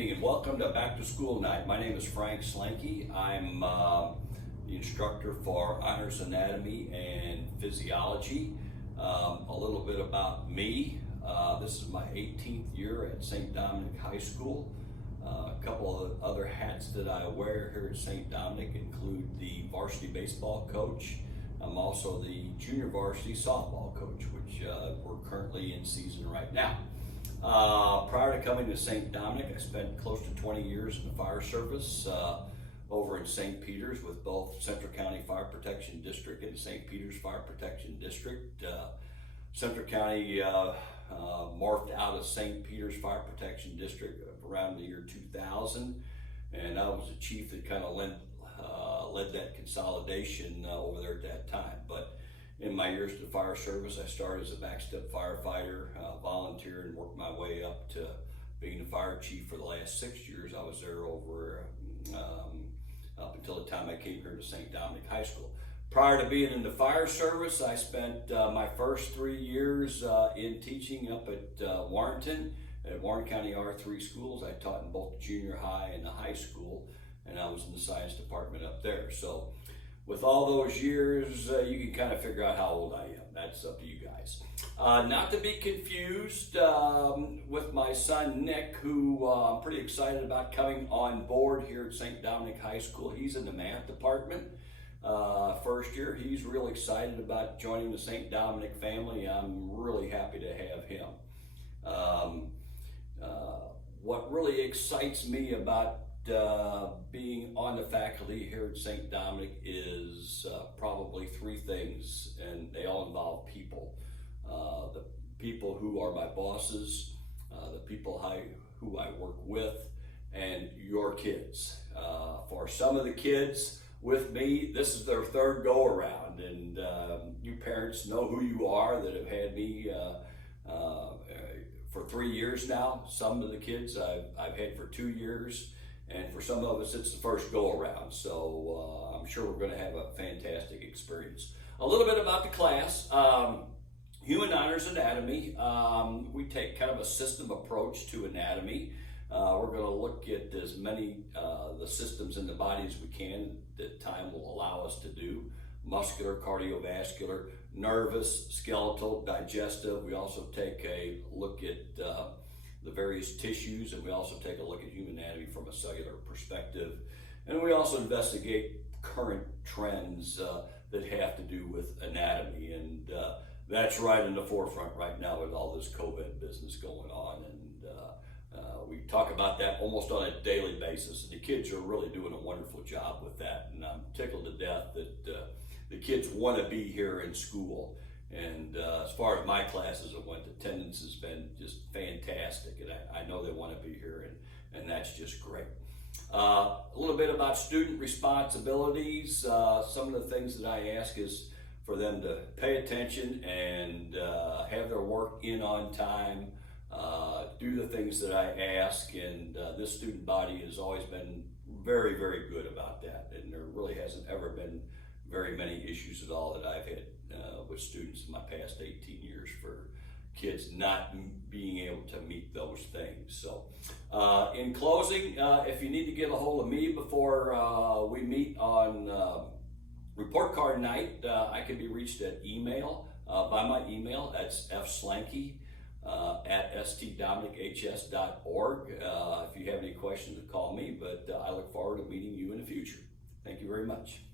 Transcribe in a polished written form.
evening and welcome to Back to School Night. My name is Frank Slanky. I'm the instructor for Honors Anatomy and Physiology. A little bit about me. This is my 18th year at St. Dominic High School. A couple of other hats that I wear here at St. Dominic include the varsity baseball coach. I'm also the junior varsity softball coach, which we're currently in season right now. Prior to coming to St. Dominic, I spent close to 20 years in the fire service over in St. Peters with both Central County Fire Protection District and St. Peters Fire Protection District. Central County morphed out of St. Peters Fire Protection District around the year 2000, and I was the chief that kind of led that consolidation over there at that time. But in my years to the fire service, I started as a backstep firefighter, volunteered, and worked my way up to being the fire chief for the last 6 years. I was there over up until the time I came here to St. Dominic High School. Prior to being in the fire service, I spent my first 3 years in teaching up at Warrenton, at Warren County R3 schools. I taught in both the junior high and the high school, and I was in the science department up there. So with all those years, you can kind of figure out how old I am. That's up to you guys. Not to be confused with my son, Nick, who I'm pretty excited about coming on board here at St. Dominic High School. He's in the math department. First year, he's real excited about joining the St. Dominic family. I'm really happy to have him. What really excites me about being on the faculty here at St. Dominic is probably three things, and they all involve people. The people who are my bosses, the people who I work with, and your kids. For some of the kids with me, this is their third go around, and you parents know who you are that have had me for 3 years now. Some of the kids I've had for 2 years. And for some of us, it's the first go around. So I'm sure we're going to have a fantastic experience. A little bit about the class. Human Honors Anatomy. We take kind of a system approach to anatomy. We're going to look at as many the systems in the body as we can that time will allow us to do. Muscular, cardiovascular, nervous, skeletal, digestive. We also take a look at the various tissues, and we also take a look at human anatomy from a cellular perspective. And we also investigate current trends that have to do with anatomy. And that's right in the forefront right now with all this COVID business going on. And we talk about that almost on a daily basis. And the kids are really doing a wonderful job with that. And I'm tickled to death that the kids want to be here in school. And as far as my classes have went, attendance has been just fantastic, and I know they want to be here, and that's just great. A little bit about student responsibilities. Some of the things that I ask is for them to pay attention and have their work in on time, do the things that I ask, and this student body has always been very, very good about that, and there really hasn't ever been very many issues at all that I've had with students in my past 18 years for kids not being able to meet those things. So in closing, if you need to get a hold of me before we meet on report card night, I can be reached at email, by my email. That's fslanky at stdominichs.org. If you have any questions, call me, but I look forward to meeting you in the future. Thank you very much.